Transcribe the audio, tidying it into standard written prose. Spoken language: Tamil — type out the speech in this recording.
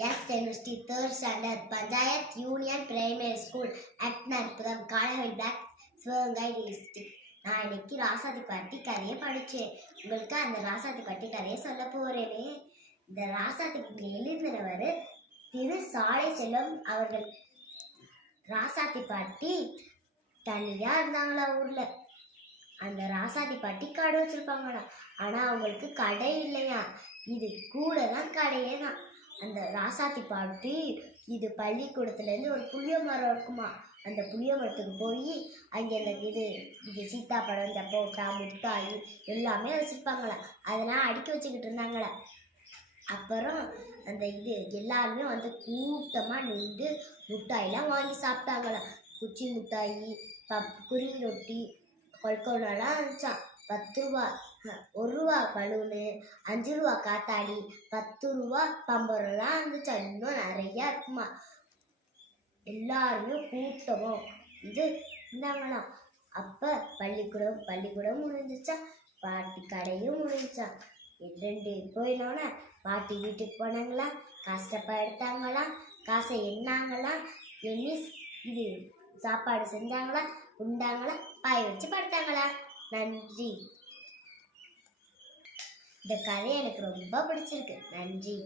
Yes University 3rd Standard Panchayat Union Primary School at Narpuram Kalahari Black Sivaganga district. நான் இன்னைக்கு ராசாதி பாட்டி கதையை படித்தேன். உங்களுக்கு அந்த ராசாதி பாட்டி கதையை சொல்ல போறேனே. இந்த ராசாதி எழுதினவர் திரு சாலை செல்வம் அவர்கள். ராசாதி பாட்டி தனியா இருந்தாங்களா ஊர்ல. அந்த ராசாதி பாட்டி கடை வச்சிருப்பாங்களா. ஆனா அவங்களுக்கு கடை இல்லையா, இது கூட தான் கடையே தான். அந்த ராசாத்தி பாட்டி இது பள்ளிக்கூடத்துலேருந்து ஒரு புளிய மரம் இருக்குமா, அந்த புளிய மரத்துக்கு போய் அங்கே அந்த இது சீத்தாப்பழம், சப்போட்டா, முட்டாய் எல்லாமே வச்சுருப்பாங்களா. அதெல்லாம் அடுக்கி வச்சுக்கிட்டு இருந்தாங்களா. அப்புறம் அந்த எல்லாருமே வந்து கூட்டமாக நின்று முட்டாயெல்லாம் வாங்கி சாப்பிட்டாங்களா. குச்சி முட்டாய், குருவி ரொட்டி, கொல்கோனாலாம் இருந்துச்சான். 10 ரூபா, 1 ரூபா பலூனு, 5 ரூபா காத்தாடி, 10 ரூபா பம்பரெல்லாம் இருந்துச்சா. இன்னும் நிறையா இருக்குமா. எல்லாருமே கூட்டமும் இருந்தாங்களாம். அப்போ பள்ளிக்கூடம் முடிஞ்சிச்சா, பாட்டி கடையும் முடிஞ்சா. 2 போயினோன்னே பாட்டி வீட்டுக்கு போனாங்களா. காசப்பா எடுத்தாங்களா, காசை எண்ணாங்களா, எண்ணி சாப்பாடு செஞ்சாங்களா, உண்டாங்களா, பாய் வச்சு படுத்தாங்களா. நன்றி. இந்த கதை எனக்கு ரொம்ப பிடிச்சிருக்கு. நன்றி.